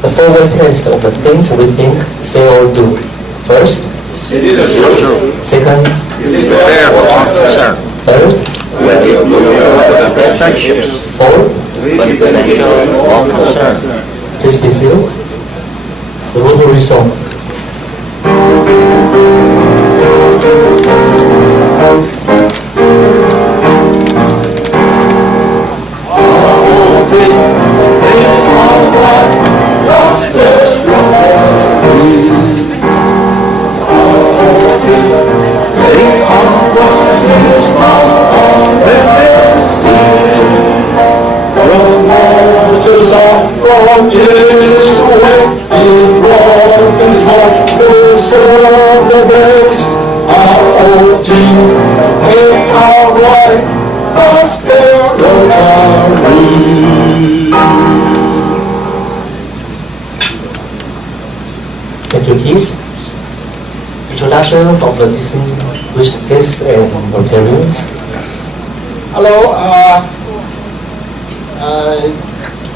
The following test of the things we think, say, or do. First, it is true. Second, it is fair or concern. Third, Well, you know the friendships. Fourth, But beneficial or concern. please be seated. The roll will resume. Thank you, Keith. Introduction of the distinguished guests and Rotarians. Hello,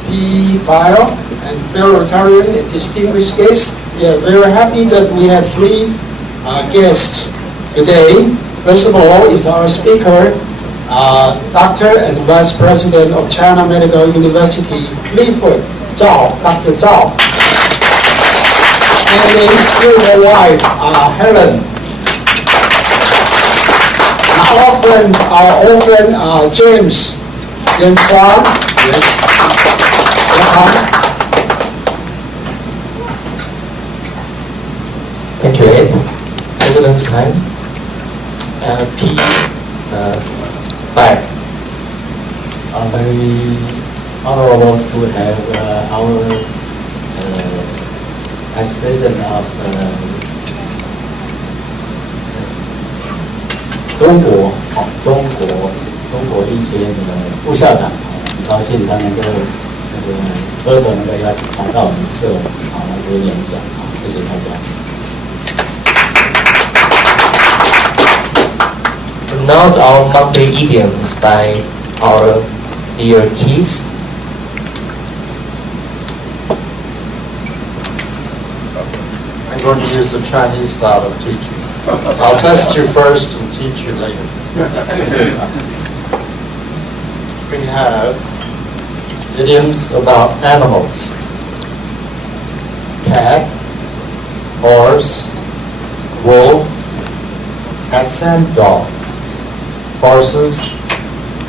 P. Bio and fellow Rotarian and distinguished guests. We are very happy that we have three guests today. First of all is our speaker, Doctor and Vice President of China Medical University, Clifford Zhao, Dr. Zhao. And his beautiful wife, Helen. And our old friend, James Chuan. Yes. Welcome. Thank you, Ed. President's time. P5. I'm very honorable to have our Vice President of 中国医学院的副校长，很高兴他能够柯总能够邀请他到我们社来做演讲，谢谢大家。Now our monthly idioms by our dear Keith. I'm going to use the Chinese style of teaching. I'll test you first and teach you later. We have idioms about animals. Cat, horse, wolf, cats and dog. Horses,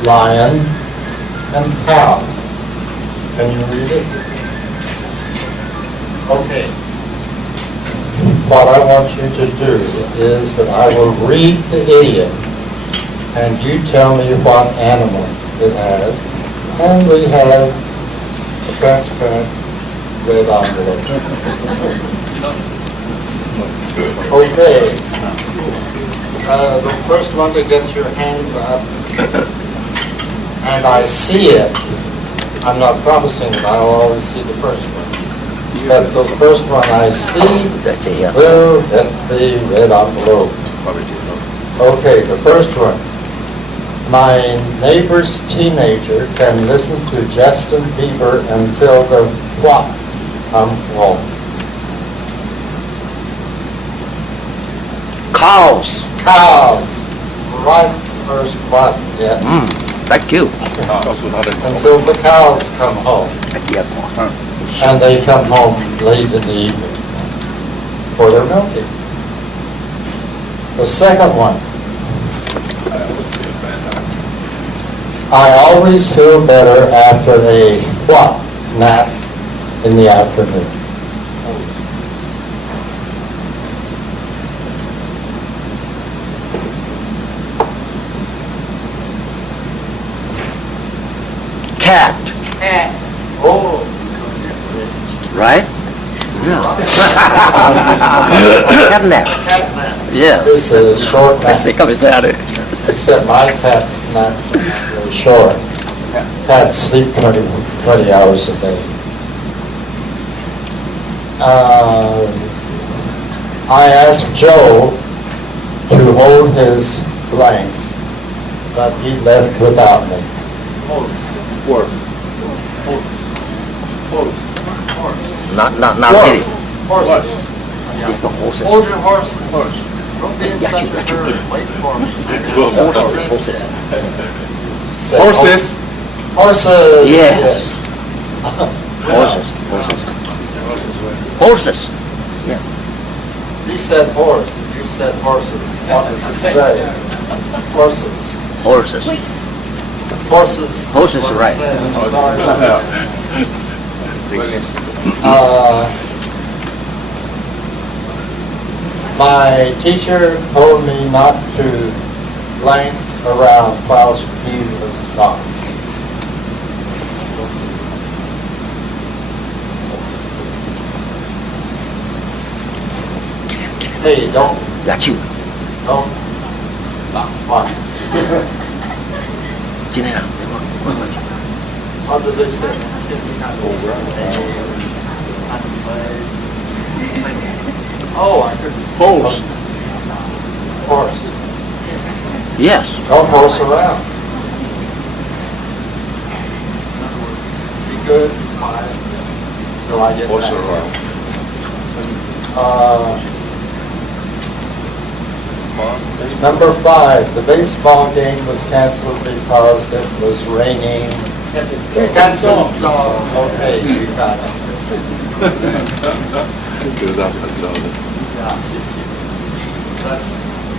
lion, and cows. Can you read it? Okay. What I want you to do is that I will read the idiom and you tell me what animal it has, and we have a transparent red envelope. Okay. The first one to get your hand up, and I see it. I'm not promising it, I'll always see the first one. But the first one I see will hit the red envelope. Okay, the first one. My neighbor's teenager can listen to Justin Bieber until the what come home. Cows. Cows. Right first one, yes. Thank you. Until the cows come home. And they come home late in the evening for their milking. The second one. I always feel better after a what? Nap in the afternoon. Cat. Oh. Right? Yeah. Cat nap. Cat nap. Yeah. This is a short nap. it. Except my cat's naps are very short. Cats sleep 20 hours a day. I asked Joe to hold his blank, but he left without me. Not Horse. really. Horses. Horses. Hold your horses. Don't be in such a hurry. Wait for me. Horses. Say, Horses. Horses. Yes. Yes. Horses. He said horse, and you said horses. What does it say? Horses. Horses. Horses. Horses, What it right. says. Sorry. My teacher told me not to blank around while he was gone. Hey, don't. Got you. Don't. What? Trên này nào. How did they say? Kids kind of Oh, I couldn't. Horse. Horse. Yes. Don't horse around. Be good, quiet, till I get Horse back. around. Number 5, the baseball game was canceled because it was raining. Canceled. Okay, you got it.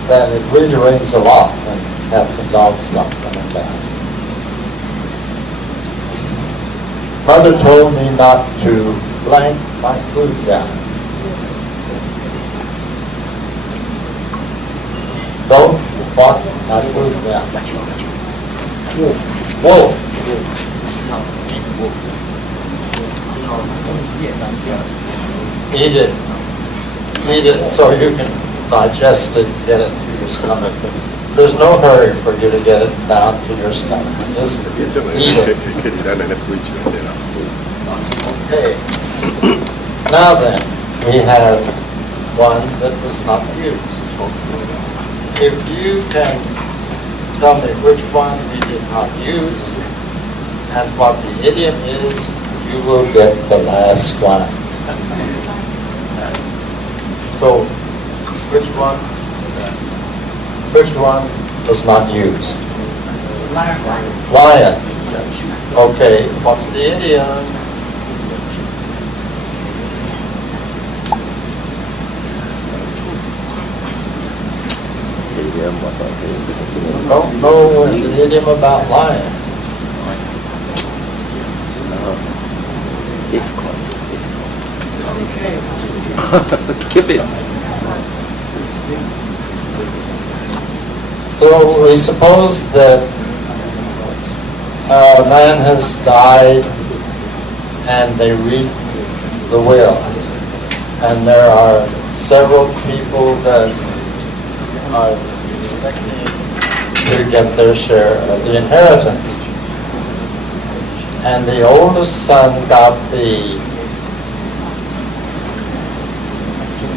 Then it really rains a lot and cats and dogs stop coming down. Mother told me not to blank my food down. Don't walk my food down. Wolf. Eat it. Eat it so you can digest it, get it to your stomach. There's no hurry for you to get it down to your stomach. Just eat it. Okay. Now then, we have one that was not used. If you can tell me which one we did not use and what the idiom is, you will get the last one. So, which one was not used? Lion. Okay, what's the idiom? Don't know the idiom about lion. Difficult. Keep it. So we suppose that a man has died and they read the will. And there are several people that are expecting to get their share of the inheritance. And the oldest son got the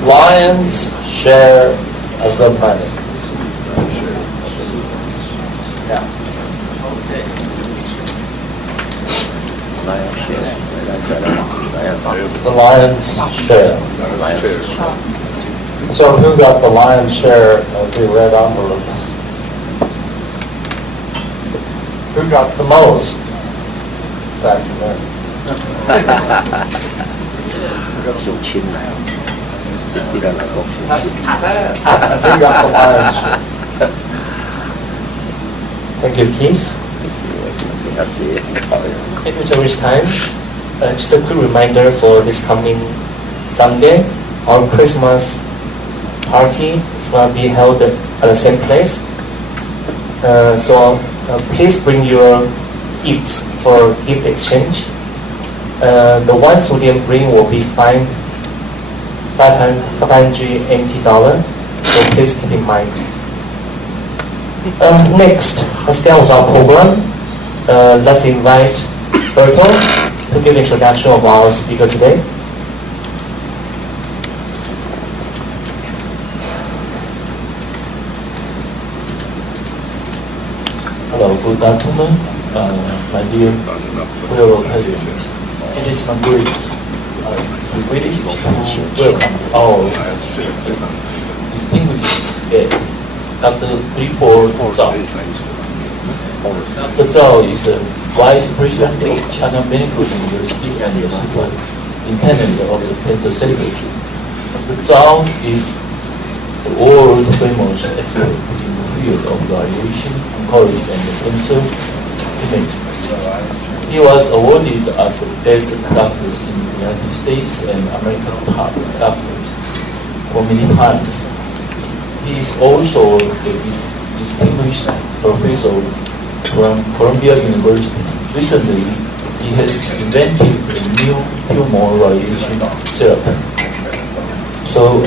lion's share of the money. Yeah. Okay. The lion's share. So who got the lion's share of the red envelopes? Who got the most this afternoon? Who got the lion's share? Thank you, Keith. Secretary's time. Just a quick reminder for this coming Sunday, our Christmas party is going to be held at the same place. So please bring your gifts for gift exchange. The ones who didn't bring will be fined $580. So please keep in mind. Next, let's get with our program. Let's invite Berto to give introduction of our speaker today. Hello, good afternoon, my dear fellow Canadians. It is my great British to welcome our distinguished guest, Dr. Clifford Zhao. Dr. Zhao is a Vice President of China Medical University and the Superintendent of the Cancer Center. Dr. Zhao is the world-famous expert in the field of radiation oncology and cancer imaging. He was awarded as the best doctor in the United States and American top doctors for many times. He is also a distinguished professor from Columbia University. Recently, he has invented a new tumor radiation therapy. So,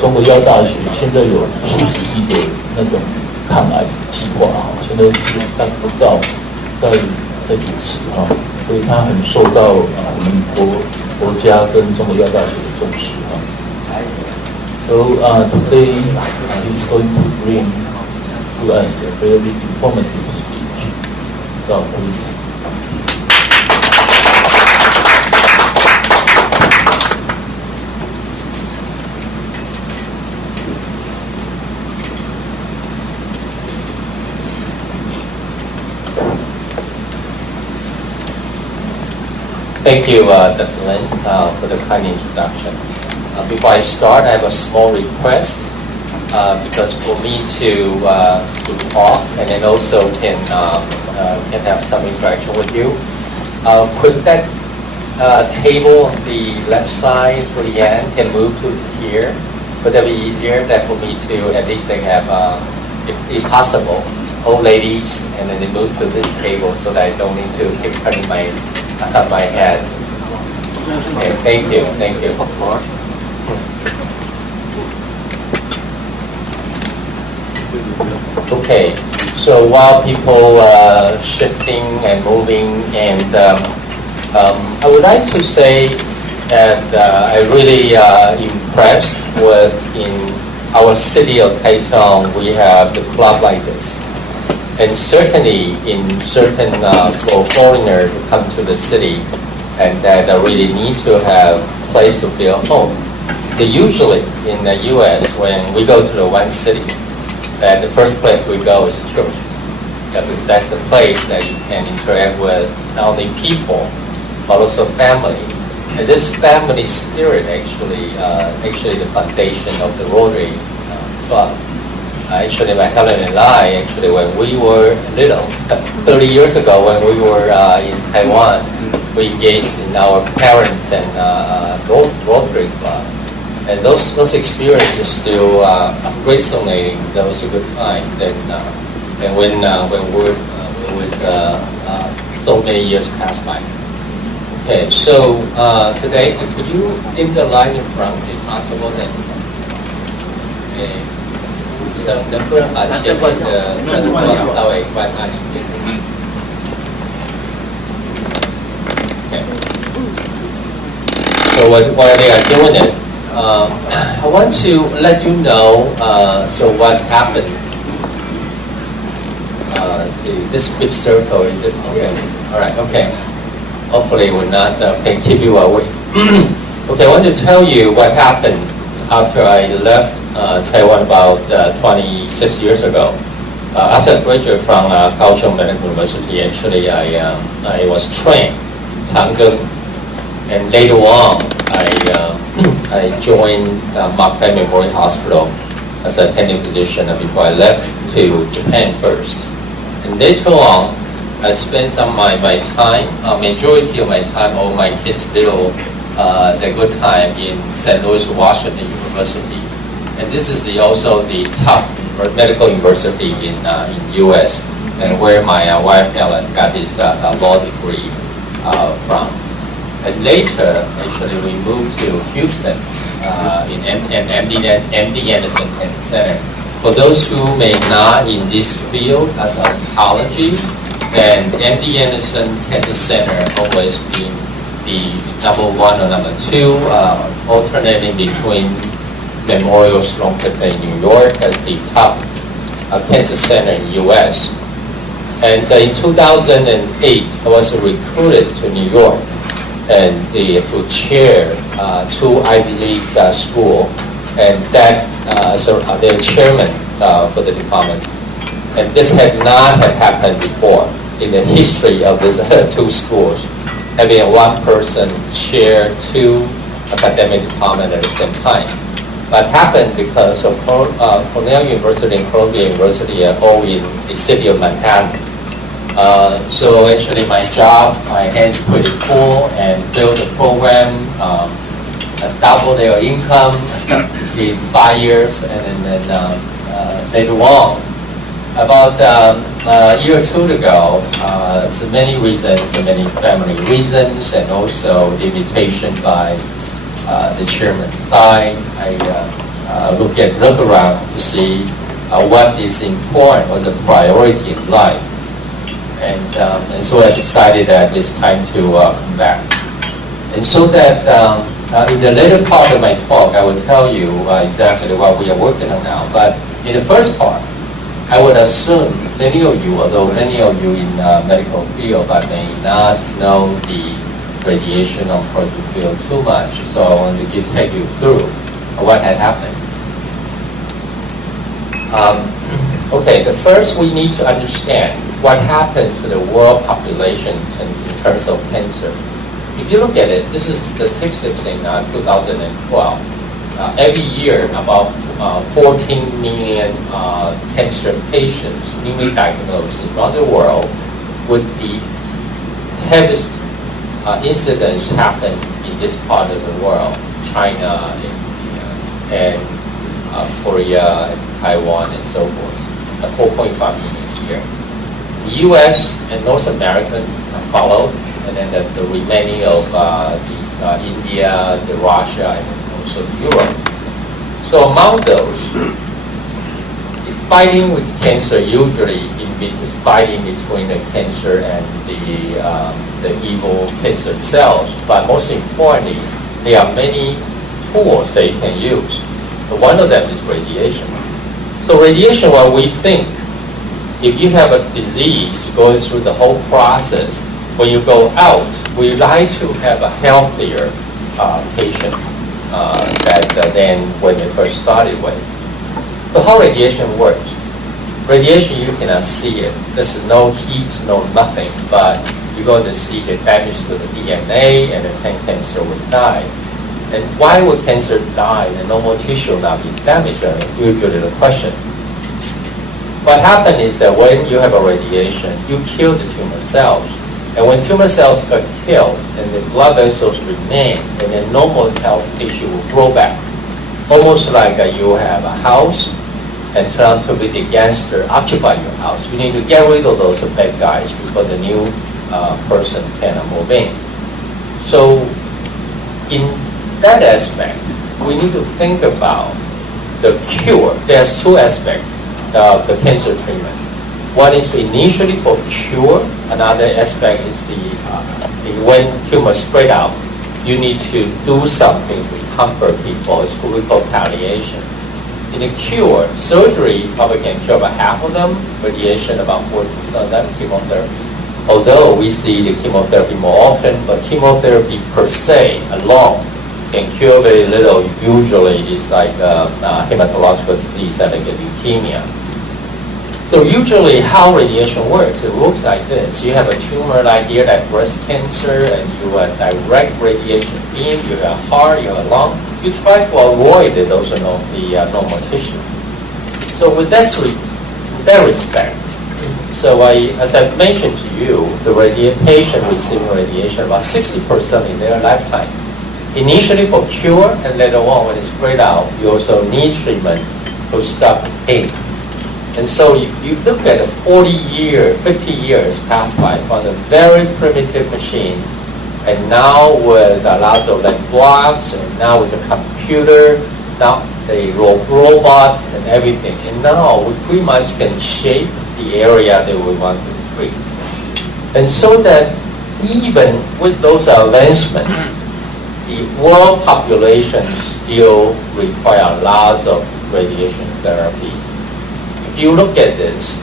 中国医药大学现在有数十亿的那种抗癌计划啊，现在是Dr. Zhao在主持啊，所以他很受到我们国家跟中国医药大学的重视啊。So today he's going to bring to us a very informative speech. So please. Thank you, Dr. Lin, for the kind introduction. Before I start, I have a small request because for me to talk and then also can have some interaction with you. Could that table on the left side for the end can move to here? Would that be easier? That for me to at least they have, if possible, old ladies, and then they move to this table so that I don't need to keep turning my head. Okay, thank you. Of course. Okay, so while people shifting and moving, and I would like to say that I really impressed with in our city of Taichung we have the club like this. And certainly in certain for foreigners who come to the city and that really need to have a place to feel home. They usually in the U.S. when we go to the one city, that the first place we go is a church. Yeah, because that's the place that you can interact with not only people but also family. And this family spirit actually the foundation of the Rotary Club. Actually, my Helen and I, actually, when we were little, 30 years ago, when we were in Taiwan, we engaged in our parents and Rotary Club. And those experiences still recently, that was a good time. And when so many years passed by. Okay, so today, could you dim the light in front, if possible? Then, okay. 能不能把前面的灯光稍微关暗一点 ？Okay. So what they are doing it, I want to let you know. So what happened? This big circle is it? Okay. All right. Okay. Hopefully, we're not can keep you awake. Okay. I want to tell you what happened after I left Taiwan about 26 years ago. After I graduated from Kaohsiung Medical University, actually I was trained in Chang'an, and later on I joined Mark Penn Memorial Hospital as an attending physician before I left to Japan first. And later on, I spent some of my time, majority of my time, all my kids' little the good time in St. Louis, Washington University. And this is also the top medical university in U.S. and where my wife Helen got his law degree from. And later, actually, we moved to Houston in MD Anderson Cancer Center. For those who may not in this field as oncology, then MD Anderson Cancer Center always been the number one or number two, alternating between Memorial Sloan Kettering in New York as the top cancer center in the U.S. And in 2008, I was recruited to New York and to chair two Ivy League school, and that so they're chairman for the department. And this had not have happened before in the history of these two schools, having one person chair two academic departments at the same time. But happened because of Cornell University and Columbia University are all in the city of Manhattan. So actually my job, my hands pretty full and build a program, double their income in 5 years, and then later on, about a year or two ago, so many reasons, so many family reasons, and also the invitation by the chairman's side. I look around to see what is important, what's a priority in life. And so I decided that it's time to come back. And so that in the later part of my talk, I will tell you exactly what we are working on now. But in the first part, I would assume many of you, although many of you in the medical field, but may not know the radiation oncology field too much. So I want to take you through what had happened. Okay, the first we need to understand what happened to the world population in terms of cancer. If you look at it, this is statistics in 2012. Every year, about 14 million cancer patients newly diagnosed around the world, with the heaviest incidents happen in this part of the world: China, India, and Korea, and Taiwan, and so forth. 4.5 million a year. The U.S. and North America followed, and then the remaining of India, the Russia, and also Europe. So among those, the fighting with cancer usually is fighting between the cancer and the evil cancer cells. But most importantly, there are many tools that you can use. But one of them is radiation. So radiation, what we think, if you have a disease going through the whole process, when you go out, we like to have a healthier patient than when we first started with. So how radiation works? Radiation, you cannot see it. There's no heat, no nothing, but you're going to see the damage to the DNA, and the cancer will die. And why would cancer die and normal tissue not be damaged? Usually the question. What happens is that when you have a radiation, you kill the tumor cells. And when tumor cells are killed, and the blood vessels remain, and then normal health tissue will grow back. Almost like you have a house and turn out to be the gangster occupy your house. You need to get rid of those bad guys before the new person can move in. So in that aspect, we need to think about the cure. There's two aspects of the cancer treatment. One is initially for cure. Another aspect is when tumor spread out, you need to do something to comfort people. It's what we call palliation. In the cure, surgery probably can cure about half of them. Radiation, about 40% of them. Chemotherapy. Although we see the chemotherapy more often, but chemotherapy per se alone can cure very little. Usually it's like hematological disease like leukemia. So usually how radiation works, it looks like this. You have a tumor like here, like breast cancer, and you have direct radiation beam, you have a heart, you have a lung. You try to avoid those normal tissue. So with that respect, so as I've mentioned to you, the patient receiving radiation, about 60% in their lifetime. Initially for cure, and later on when it's spread out, you also need treatment to stop pain. And so you look at 40 years, 50 years pass by from the very primitive machine, and now with a lot of like blocks, and now with the computer, now the robots and everything. And now we pretty much can shape the area that we want to treat. And so that even with those advancements, the world population still require lots of radiation therapy. If you look at this,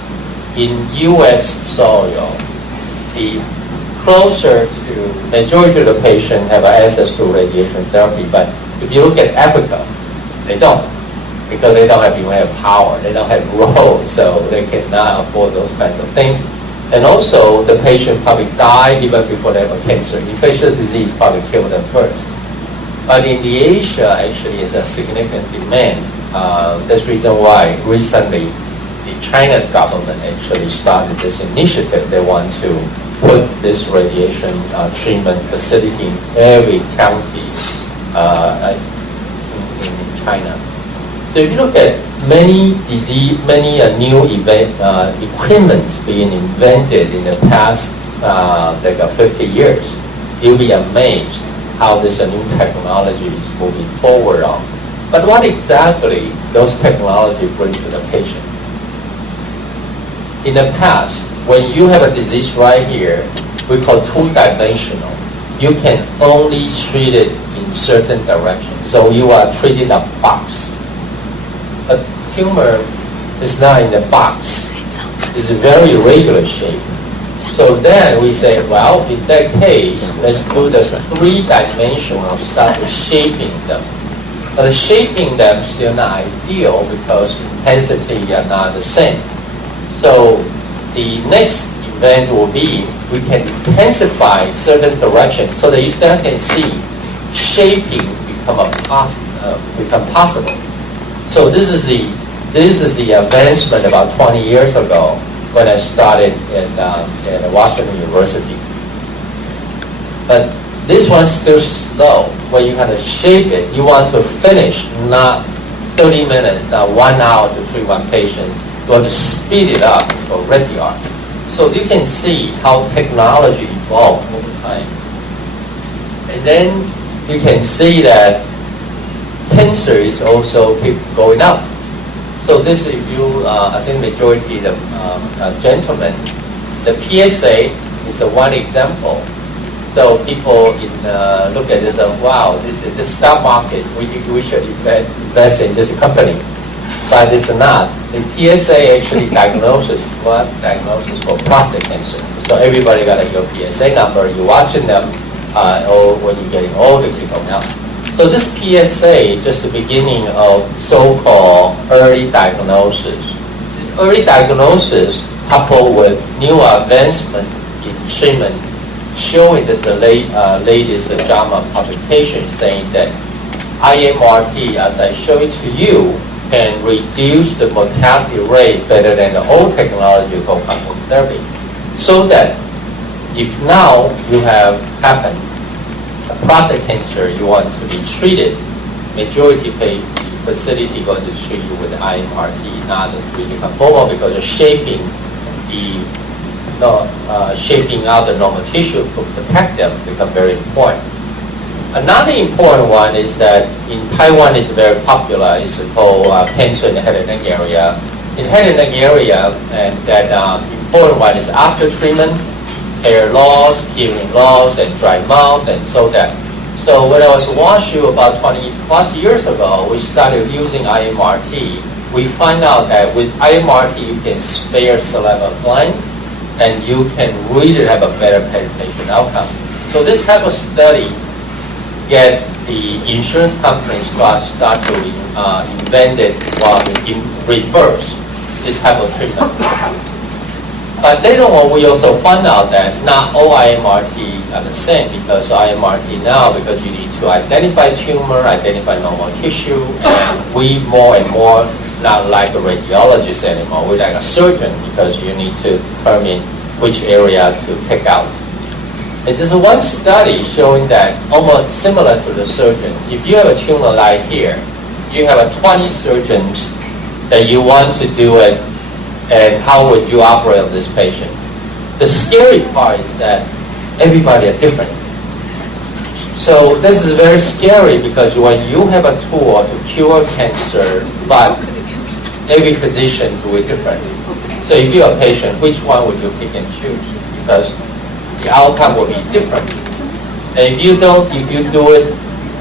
in U.S. soil, the closer to majority of the patient have access to radiation therapy. But if you look at Africa, they don't, because they don't even have power, they don't have roads, so they cannot afford those kinds of things. And also, the patient probably die even before they have a cancer. Infectious disease probably kill them first. But in the Asia, actually, is a significant demand. That's the reason why recently the China's government actually started this initiative. They want to put this radiation treatment facility in every county in China. So if you look at many new equipment being invented in the past 50 years, you'll be amazed how this new technology is moving forward on. But what exactly those technology bring to the patient? In the past, when you have a disease right here, we call two-dimensional. You can only treat it in certain directions. So you are treating a box. A tumor is not in a box. It's a very irregular shape. So then we say, well, in that case, let's do the three-dimensional, start shaping them. But shaping them is still not ideal because intensity are not the same. So the next event will be we can intensify certain directions so that you still can see shaping become possible. So this is the advancement about 20 years ago when I started in Washington University. But this one's still slow. When you kind of shape it, you want to finish not 30 minutes, not 1 hour to treat one patient. You want to speed it up. It's called radiology. So you can see how technology evolved over time. And then you can see that cancer is also keep going up. So this, if you, I think majority of the gentlemen, the PSA is one example. So people look at this and wow, this is the stock market. We should invest in this company, but it's not. The PSA actually diagnosis for prostate cancer. So everybody got your PSA number. You're watching them, or when you're getting older, keep them out. So this PSA is just the beginning of so-called early diagnosis. This early diagnosis coupled with new advancement in treatment, showing this the latest JAMA publication saying that IMRT, as I show it to you, can reduce the mortality rate better than the old technology called hormone therapy. So that if now you have happened prostate cancer, you want to be treated, majority facility going to treat you with the IMRT, not the 3D conformal, because you're shaping out the normal tissue to protect them become very important. Another important one is that in Taiwan is very popular. It's called cancer in the head and neck area. In head and neck area, and that important one is after treatment, hair loss, hearing loss, and dry mouth, and so that. So when I was in WashU about 20 plus years ago, we started using IMRT. We find out that with IMRT, you can spare saliva gland, and you can really have a better patient outcome. So this type of study get the insurance companies start to invent it while in reverse this type of treatment. But later on, we also found out that not all IMRT are the same, because IMRT now, because you need to identify tumor, identify normal tissue, and we more and more not like a radiologist anymore. We're like a surgeon, because you need to determine which area to take out. And there's one study showing that almost similar to the surgeon. If you have a tumor like here, you have 20 surgeons that you want to do it, and how would you operate on this patient? The scary part is that everybody are different. So this is very scary, because when you have a tool to cure cancer, but every physician do it differently. So if you're a patient, which one would you pick and choose? Because the outcome will be different. And if you do it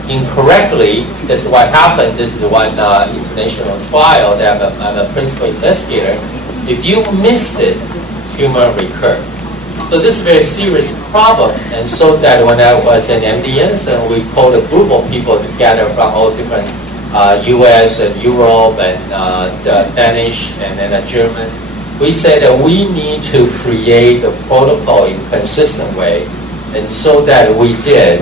incorrectly, this is what happened. This is one international trial that I'm a principal investigator. If you missed it, tumor recur. So this is a very serious problem, and so that when I was in MDS, we called a group of people together from all different U.S. and Europe and Danish and then German. We said that we need to create a protocol in a consistent way, and so that we did.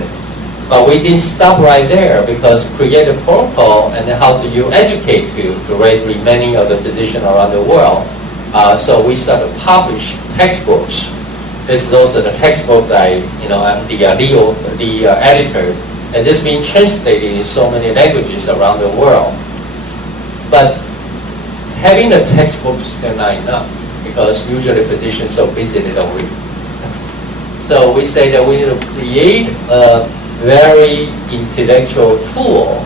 But we didn't stop right there, because create a protocol and then how do you educate to the remaining of the physicians around the world. So we started to publish textbooks. Those are the textbooks I'm the editor, and this being translated in so many languages around the world. But having the textbook is still not enough, because usually physicians are so busy they don't read. So we say that we need to create a very intellectual tool,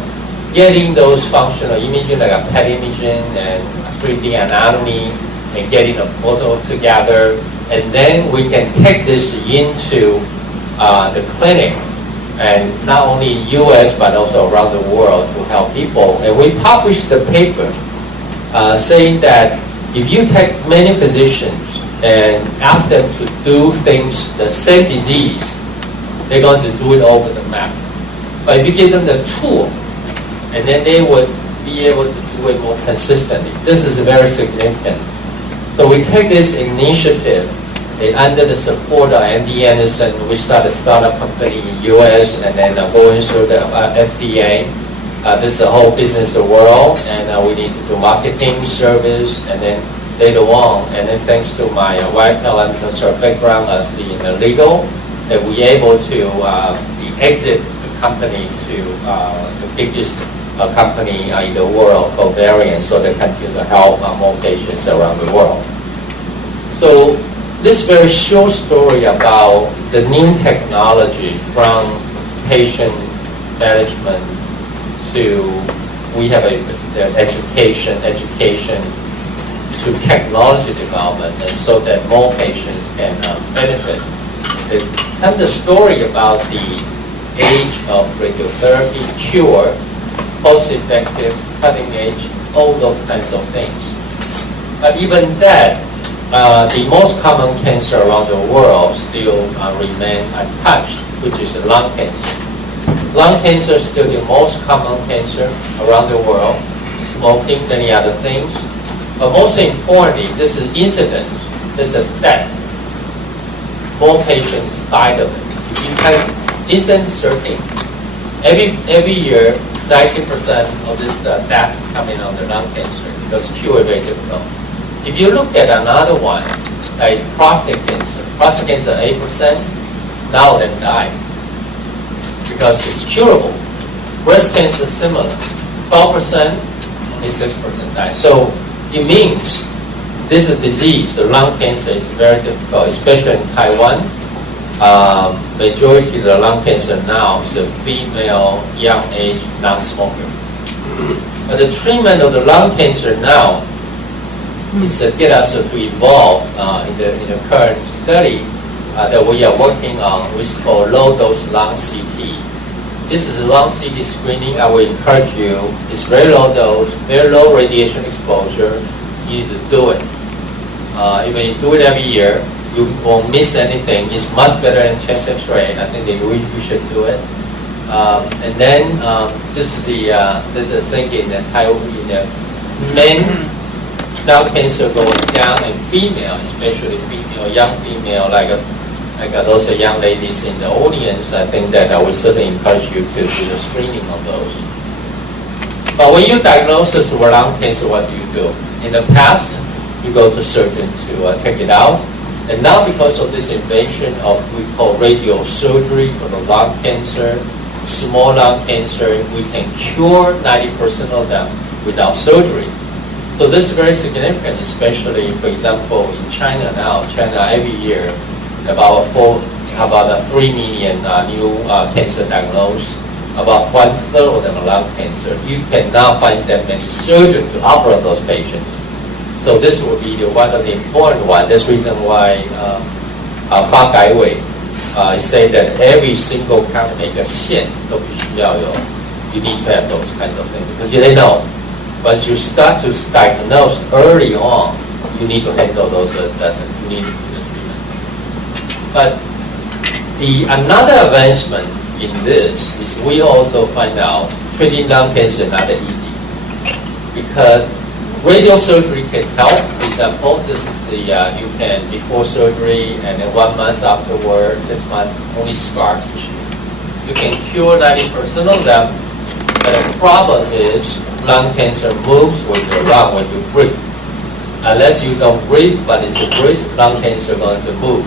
getting those functional imaging like a PET imaging and 3D anatomy, and getting a photo together, and then we can take this into the clinic, and not only U.S. but also around the world to help people. And we published the paper saying that if you take many physicians and ask them to do things, the same disease, they're going to do it over the map. But if you give them the tool, and then they would be able to do it more consistently. This is very significant. So we take this initiative, and under the support of MD Anderson, we started a startup company in U.S. and then going through the FDA. This is a whole business world, and we need to do marketing, service, and then later on, and then thanks to my wife Helen, because her background as in the legal, that we able to exit the company to the biggest company in the world called Varian, so they continue to help more patients around the world. So this very short story about the new technology from patient management to we have the education to technology development, and so that more patients can benefit. And the story about the age of radiotherapy, cure, post-effective, cutting edge, all those kinds of things. But even that, the most common cancer around the world still remain untouched, which is lung cancer. Lung cancer is still the most common cancer around the world. Smoking, many other things. But most importantly, this is incidence, this is death. More patients died of it. If you take incidence 13, every year, 90% of this death coming on the lung cancer, because cure is very difficult. If you look at another one, like prostate cancer 8%, now then die, because it's curable. Breast cancer similar, 12%, only 6% die. So it means this is a disease, the lung cancer is very difficult, especially in Taiwan. Majority of the lung cancer now is a female, young age, non-smoker. But the treatment of the lung cancer now is to get us to involve in the current study that we are working on, which is called low-dose lung CT. This is a lung CT screening. I will encourage you. It's very low dose, very low radiation exposure. You need to do it. If you do it every year, you won't miss anything. It's much better than chest X-ray. I think that we should do it. And then this is the thing in the men lung cancer going down, and female, especially female, young female, like those young ladies in the audience. I think that I would certainly encourage you to do the screening of those. But when you diagnose this with lung cancer, what do? In the past, you go to surgeon to take it out. And now because of this invention of we call radiosurgery for the lung cancer, small lung cancer, we can cure 90% of them without surgery. So this is very significant, especially, for example, in China now. China every year, about 3 million new cancer diagnosed. About 1/3 of them are lung cancer. You cannot find that many surgeons to operate those patients. So this will be one of the important ones. That's the reason why 发改委 say that every single county 每个县都必须要有 you need to have those kinds of things, because they know once you start to diagnose early on, you need to handle those that you need to do the treatment. But another advancement in this is we also find out treating lung cancer not easy because radiosurgery can help. For example, this is the you can before surgery and then 1 month afterward, 6 months, only scar tissue. You can cure 90% of them, but the problem is lung cancer moves with your lung when you breathe. Unless you don't breathe, but it's a breathe, lung cancer going to move.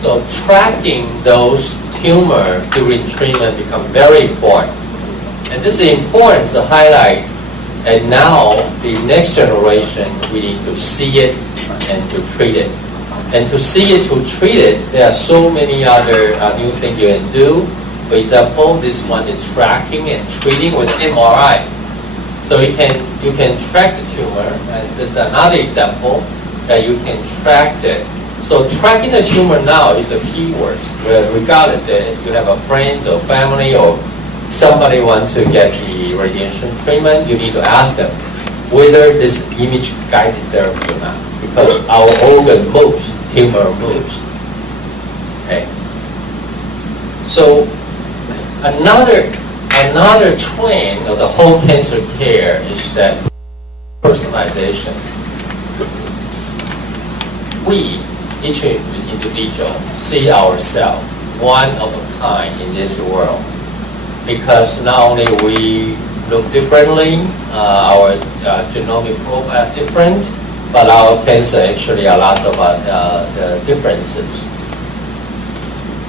So tracking those tumor during treatment become very important. And this is important to highlight. And now the next generation, we need to see it and to treat it. And to see it, to treat it, there are so many other new things you can do. For example, this one is tracking and treating with MRI. So you can track the tumor, and this is another example that you can track it. So tracking the tumor now is a key word. Regardless if you have a friend or family or somebody wants to get the radiation treatment, you need to ask them whether this image-guided therapy or not, because our organ moves, tumor moves. Okay. So another trend of the whole cancer care is that personalization. We, each individual, see ourselves one of a kind in this world, because not only we look differently, our genomic profile is different, but our cancer actually are lots of the differences.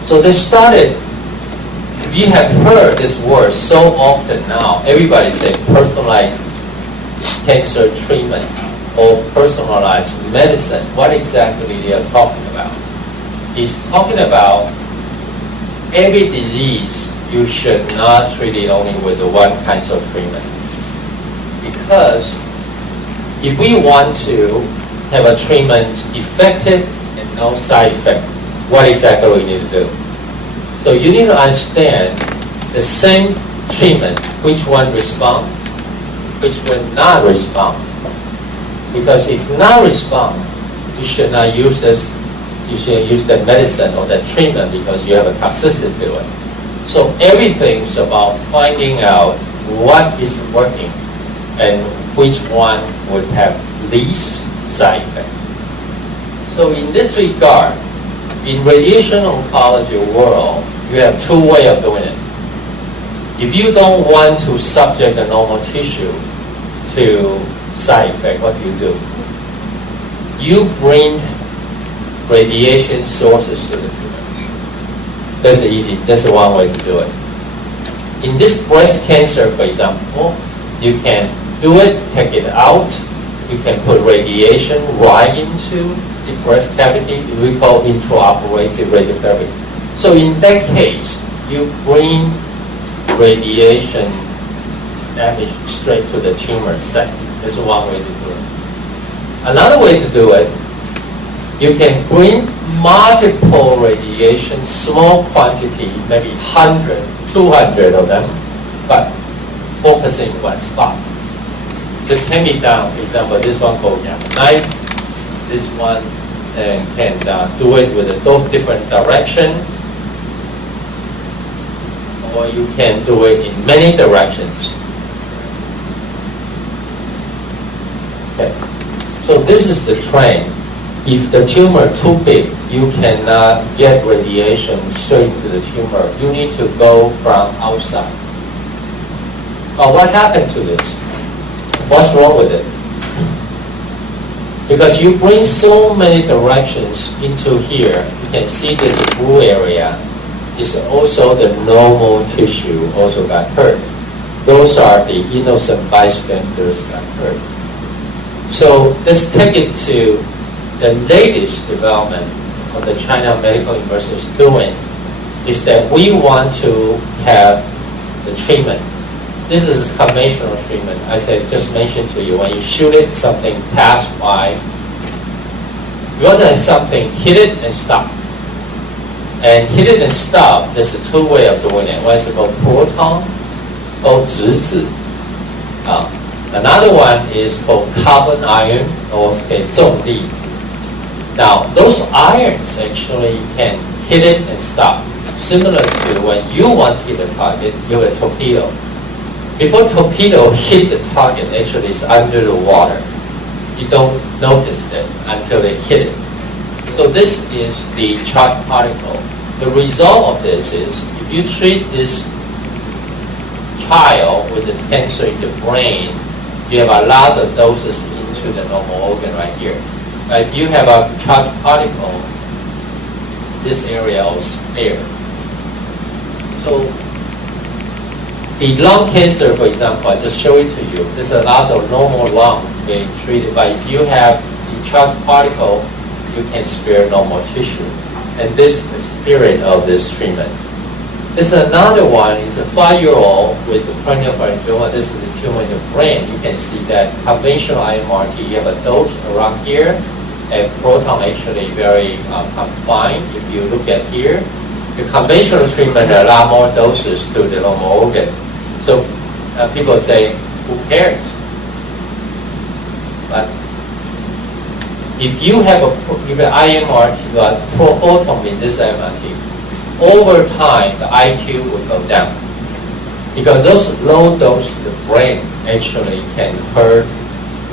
So they started. We have heard this word so often now. Everybody say personalized cancer treatment or personalized medicine. What exactly they are talking about? He's talking about every disease you should not treat it only with the one cancer treatment. Because if we want to have a treatment effective and no side effect, what exactly we need to do? So you need to understand the same treatment, which one respond, which one not respond. Because if not respond, you should not use this, you should use the medicine or the treatment because you have a toxicity to it. So everything's about finding out what is working and which one would have least side effect. So in this regard, in radiation oncology world, you have two ways of doing it. If you don't want to subject the normal tissue to side effect, what do? You bring radiation sources to the tumor. That's easy. That's one way to do it. In this breast cancer, for example, you can do it, take it out. You can put radiation right into the breast cavity. We call intraoperative radiotherapy. So in that case, you bring radiation damage straight to the tumor site. That's one way to do it. Another way to do it, you can bring multiple radiation, small quantity, maybe 100, 200 of them, but focusing one spot. This can be done. For example, this one called knife. This one can do it with those different direction, or you can do it in many directions. Okay. So this is the trend. If the tumor is too big, you cannot get radiation straight to the tumor. You need to go from outside. But what happened to this? What's wrong with it? Because you bring so many directions into here, you can see this blue area is also the normal tissue also got hurt. Those are the innocent bystanders got hurt. So let's take it to the latest development of the China Medical University is doing is that we want to have the treatment. This is conventional treatment. As I just mentioned to you, when you shoot it, something pass by. You want to have something, hit it and stop. And hit it and stop, there's a two way of doing it. One is called proton or 质子. Another one is called carbon ion or 重粒子. Now, those ions actually can hit it and stop. Similar to when you want to hit the target, you have a torpedo. Before torpedo hit the target, actually it's under the water. You don't notice it until they hit it. So this is the charged particle. The result of this is, if you treat this child with the cancer in the brain, you have a lot of doses into the normal organ right here. But if you have a charged particle, this area will spare. So the lung cancer, for example, I just show it to you. There's a lot of normal lungs being treated, but if you have the charged particle, you can spare normal tissue. And this is the spirit of this treatment. This is another one. It's a 5-year-old with the craniopharyngioma. This is a tumor in the brain. You can see that conventional IMRT, you have a dose around here, and proton actually very confined. If you look at here, the conventional treatment, there are a lot more doses to the normal organ. So people say, who cares? But if you have if an IMRT, photon in this IMRT, over time the IQ will go down. Because those low dose to the brain actually can hurt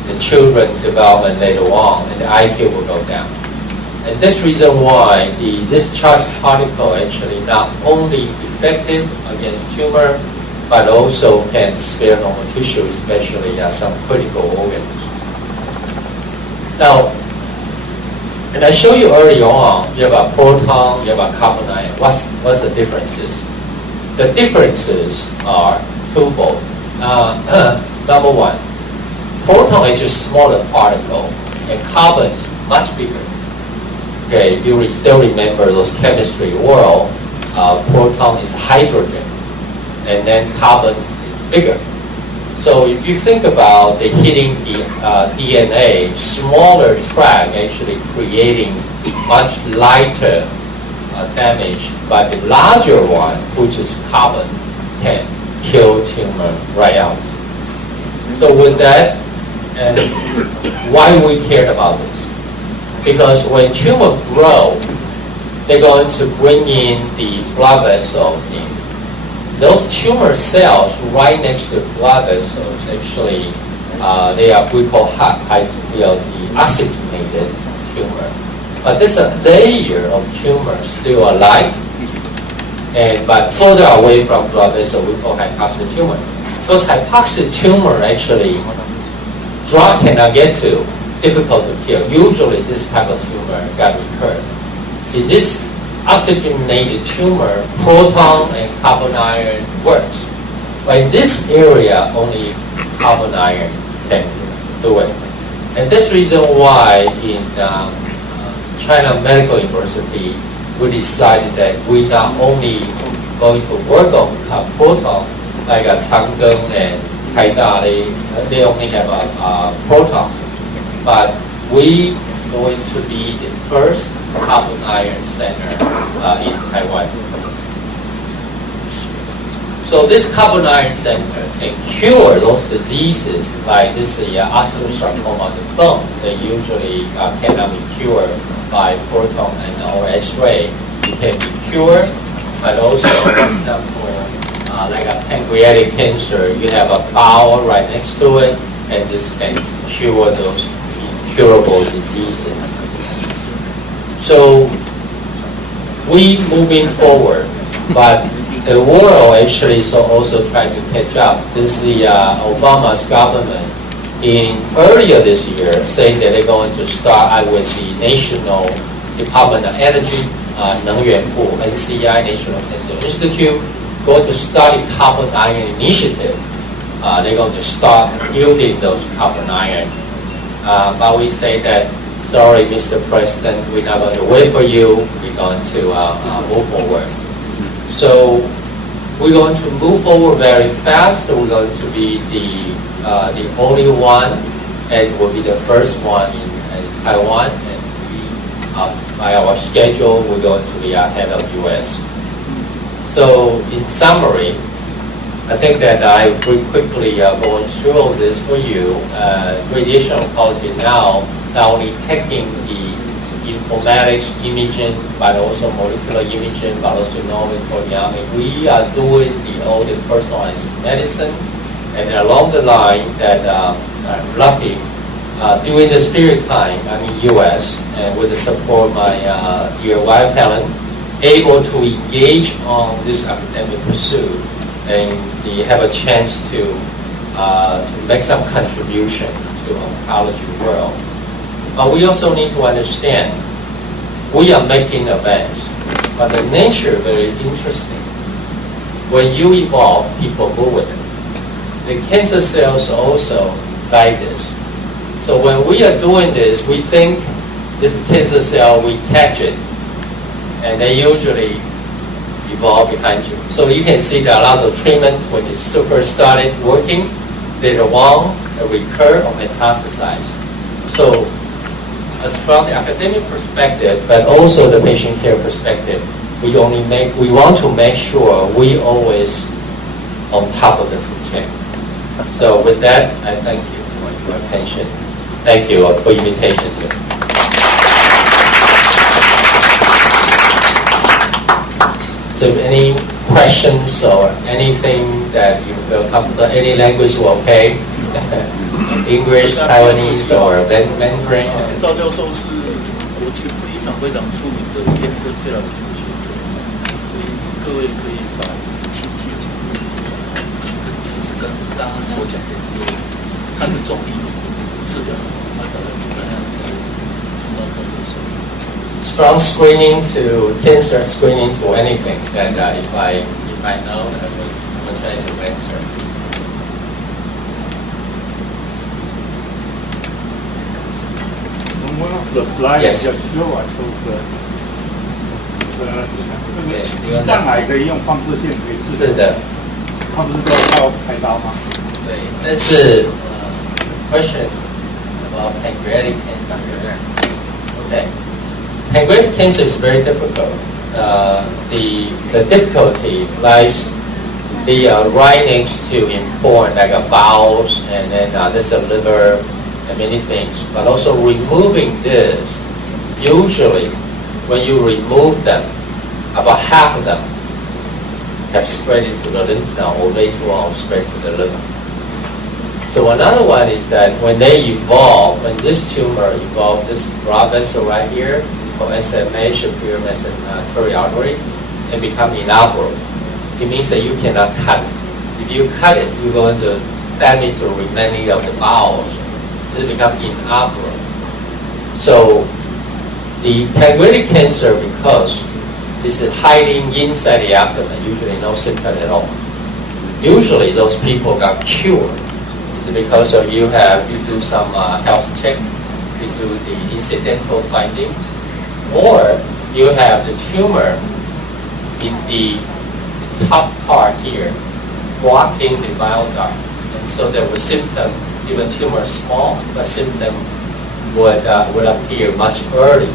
the children's development later on, and the IQ will go down. And this reason why this charged particle actually not only effective against tumor, but also can spare normal tissue, especially some critical organs. Now, and I showed you early on, you have a proton, you have a carbon ion. What's the differences? The differences are twofold. Number one, proton is a smaller particle, and carbon is much bigger. Okay, if you still remember those chemistry world, proton is hydrogen, and then carbon is bigger. So if you think about the hitting the DNA, smaller track actually creating much lighter damage, but the larger one, which is carbon, can kill tumor right out. So with that, and why we cared about this? Because when tumor grow, they're going to bring in the blood vessels in. Those tumor cells right next to the blood vessels, actually, they are we call the oxygenated tumor. But there's a layer of tumor still alive, but further away from blood vessel, we call hypoxic tumor. Those hypoxic tumor actually, drug cannot get to, difficult to kill. Usually, this type of tumor got recurred. In this oxygenated tumor, proton and carbon ion works. But in this area, only carbon ion can do it. And this reason why in China Medical University, we decided that we not only going to work on proton, like Chang'e and Taida, they only have a proton, but we going to be the first carbon ion center in Taiwan. So this carbon ion center can cure those diseases like this osteosarcoma of the bone. They usually cannot be cured by proton and or X-ray. It can be cured, but also, for example, like a pancreatic cancer, you have a bowel right next to it, and this can cure those incurable diseases. So we moving forward, but the world actually is also trying to catch up. This is the Obama's government earlier this year saying that they're going to start with the National Department of Energy, 能源部 NCI National Cancer Institute, going to start a carbon ion initiative. They're going to start building those carbon ion. But we say that, sorry, Mr. President, we're not going to wait for you. We're going to move forward. So we're going to move forward very fast. We're going to be the only one, and will be the first one in Taiwan. And by our schedule, we're going to be ahead of US. So in summary, I think that I will quickly going through all this for you. Radiation oncology now not only taking the informatics imaging, but also molecular imaging, but also genomic proteomics. We are doing all the personalized medicine, and along the line that I'm lucky during this period of time I'm in U.S. and with the support of my dear wife Helen, able to engage on this academic pursuit, and they have a chance to make some contribution to oncology world. But we also need to understand we are making advance, but the nature is very interesting. When you evolve, people move with it. The cancer cells also like this. So when we are doing this, we think this cancer cell, we catch it, and they usually evolve behind you. So you can see that a lot of treatments when it first started working, later on recur or metastasize. So as from the academic perspective, but also the patient care perspective, we want to make sure we always on top of the food chain. So with that, I thank you for your attention. Thank you for invitation too. So any questions or anything that you feel comfortable, any language okay? English, Taiwanese, or Mandarin? 赵教授是国际非常非常出名的天色摄影的学者，所以各位可以把这个亲戚跟刚刚所讲的看得重例子治疗，大概就这样子，请到赵教授。From screening to cancer screening to anything that if I know, I will try to answer. One of the slides Yes. just show us那个心脏癌可以用放射线可以治疗，是的，他不是都要开刀吗？对，但是question about pancreatic cancer. Okay, pancreatic cancer is very difficult. The difficulty lies right next to important like a bowels and then there's a liver and many things. But also removing this, usually when you remove them, about half of them have spread into the lymph node or later on spread to the liver. So another one is that when they evolve, when this tumor evolves, this blood vessel right here, called SMA, superior mesenteric artery, and become inoperable. It means that you cannot cut it. If you cut it, you're going to damage the remaining of the bowels. This becomes inoperable. So the pancreatic cancer, because this is hiding inside the abdomen, usually no symptom at all. Usually those people got cured. It's because of you do some health check, you do the incidental findings, or you have the tumor in the top part here, blocking the bile duct, and so there was symptom. Even tumor small, but symptom would appear much early.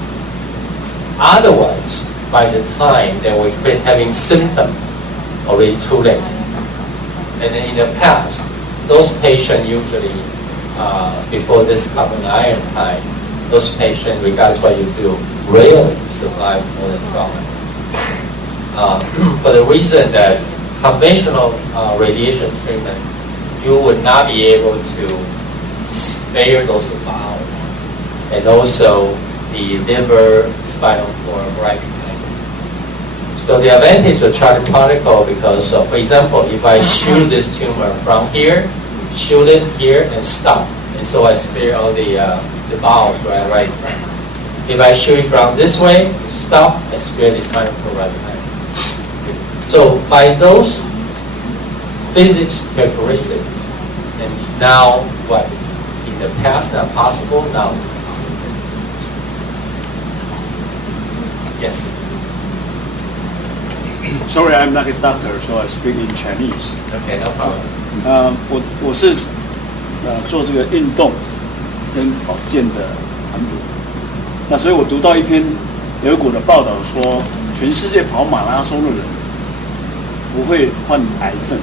Otherwise, by the time they were having symptom, already too late. And then in the past, those patients usually, before this carbon iron time, those patients, regardless what you do, rarely survive more than 12 months. For the reason that conventional radiation treatment, you would not be able to spare those bowels, and also the liver, spinal cord, right behind it. So the advantage of charged particle, because for example, if I shoot this tumor from here, shoot it here and stop, and so I spare all the bowels right in front. If I shoot it from this way, stop, I spare the spinal cord right behind it. So by those physics characteristics, and now what in the past not possible, now possible. Yes. Sorry, I'm not a doctor, so I speak in Chinese. Okay, no problem. 我是做这个运动跟保健的产品，那所以我读到一篇德国的报道说，全世界跑马拉松的人不会患癌症。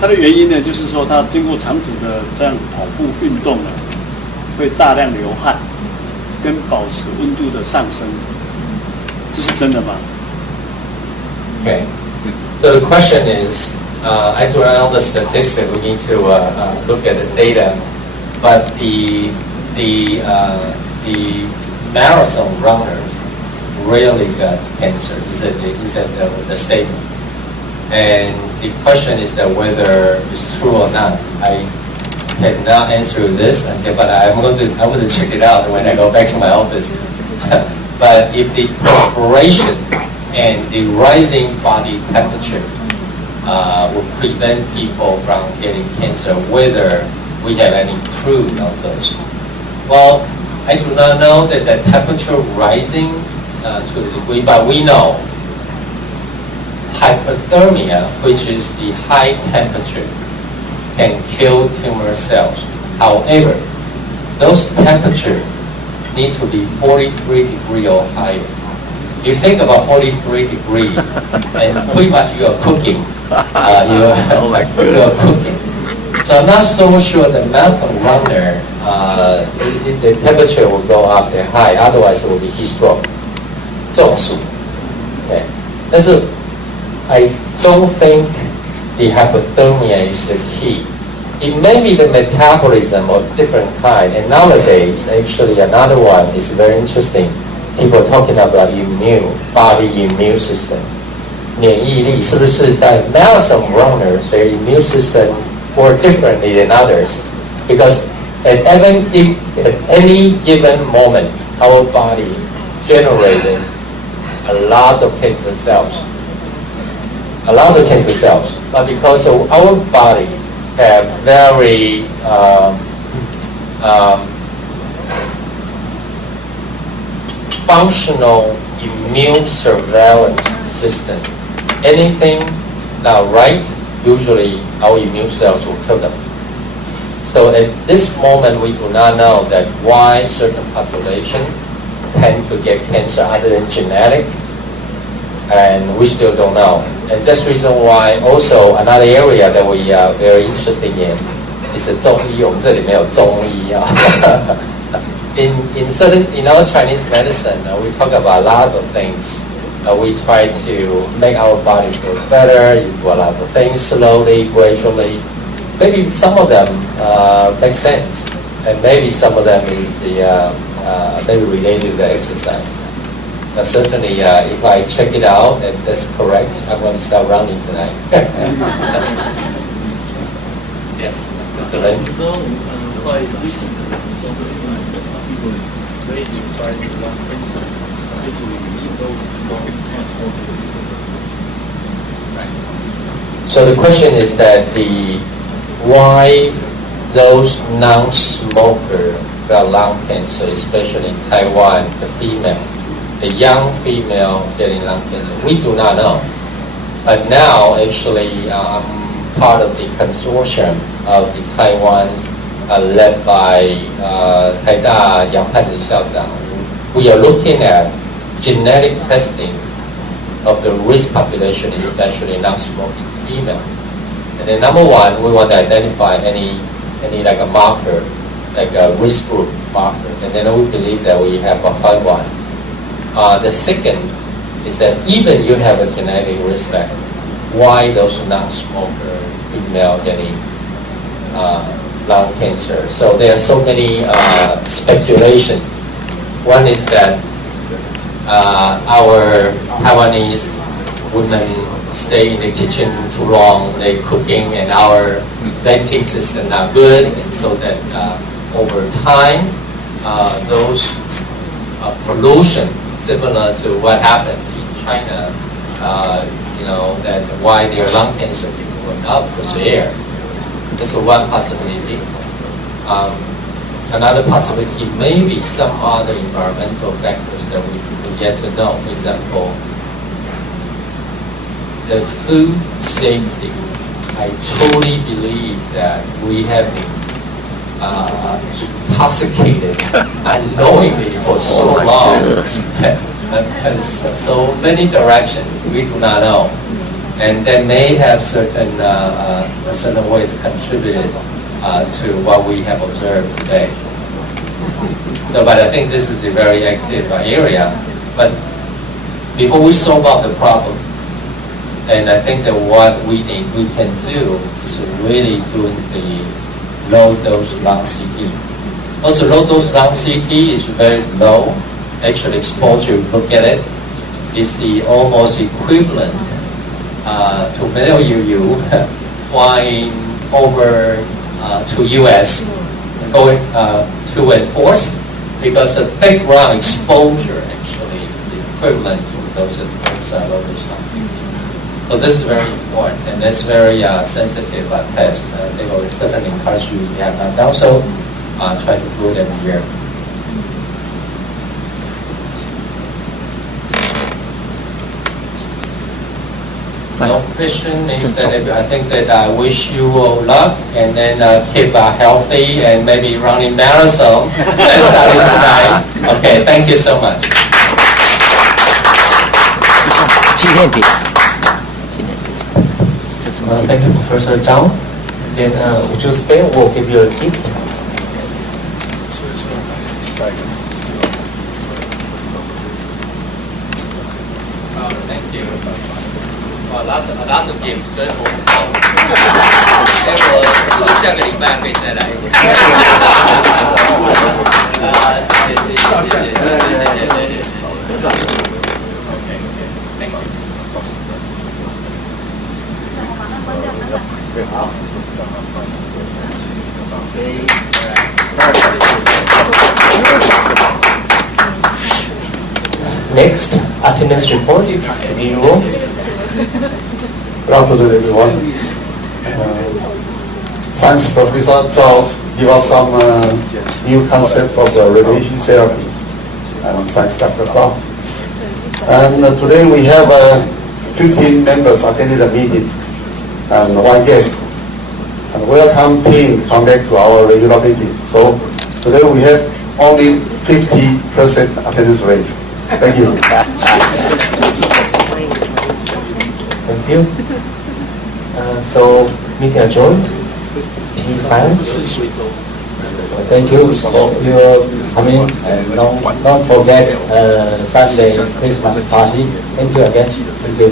它的原因呢，就是说他经过长期的这样跑步运动呢，会大量流汗，跟保持温度的上升，这是真的吗？ Okay. So the question is, I do not know the statistics. We need to look at the data, but the marathon runners rarely got cancer. Is that the statement? And the question is that whether it's true or not. I cannot answer this, but I'm going to check it out when I go back to my office. But if the perspiration and the rising body temperature will prevent people from getting cancer, whether we have any proof of those. Well, I do not know that the temperature rising to the degree, but we know hypothermia, which is the high temperature, can kill tumor cells. However, those temperatures need to be 43 degrees or higher. You think about 43 degrees, and pretty much you are cooking. You are cooking. So I'm not so sure the marathon runner, the temperature will go up there high. Otherwise, it will be heat stroke. 中暑. Okay. 但是 I don't think the hypothermia is the key. It may be the metabolism of different kind. And nowadays, actually, another one is very interesting. People are talking about body immune system. 免疫力是不是在 marathon runners, their immune system work differently than others? Because at any given moment, our body generated a lot of cancer cells. But because of our body have very functional immune surveillance system. Anything not right, usually our immune cells will kill them. So at this moment, we do not know that why certain population tend to get cancer other than genetic, and we still don't know. And that's the reason why also another area that we are very interested in is the 中医。我们这里没有中医啊。in our Chinese medicine, we talk about a lot of things. We try to make our body feel better. You do a lot of things slowly, gradually. Maybe some of them make sense, and maybe some of them is maybe related to the exercise. But certainly, if I check it out and that's correct, I'm going to start running tonight. Yes, Dr. Lin. Quite recently, people may try to run cancer, especially those non-smoking. So the question is that why those non-smokers got lung cancer, especially in Taiwan, the young female getting lung cancer. We do not know. But now, actually, I'm part of the consortium of the Taiwan led by Taida Yang Panzi Xiaozang. We are looking at genetic testing of the risk population, especially non-smoking female. And then number one, we want to identify any like a marker, like a risk group marker. And then we believe that we have a fun one. The second is that even you have a genetic risk factor, why those non-smoker female getting lung cancer? So there are so many speculations. One is that our Taiwanese women stay in the kitchen too long, they're cooking, and our venting system not good, and so that over time, those pollution, similar to what happened in China, that why their lung cancer people went up because of air. That's one possibility. Another possibility may be some other environmental factors that we yet to know. For example, the food safety. I truly believe that we have been intoxicated unknowingly for so long. So many directions we do not know, and that may have a certain way to contribute to what we have observed today. No, but I think this is a very active area. But before we solve out the problem, and I think that what we can do is really doing the low dose lung CT. Also, low dose lung CT is very low. Actual exposure, look at it, is the almost equivalent to many of you flying over to US, going to and forth, because the background exposure actually is equivalent to those low dose lung CT. So this is very important, and that's very sensitive test. They will certainly encourage you if you have not done so, try to do it every year. No question means that I think that I wish you all luck, and then keep healthy and maybe running marathon starting tonight. Okay, thank you so much. Thank you, Professor Zhang. Then would you stay? We'll give you a gift. Thank you. Lots of gifts. 所以我们好，我下个礼拜会再来。谢谢。Thank you. 好。 Next, attendance report. Zero. Good afternoon, everyone. Thanks, Professor Zhao, give us some new concepts of radiation therapy. And thanks, Dr. Zhao. And today we have 15 members attended the meeting and one guest. And welcome team come back to our regular meeting. So today we have only 50% attendance rate. Thank you. Thank you. So meeting adjourned. P5. Thank you for your coming, and don't forget Sunday Christmas party. Thank you again. Thank you.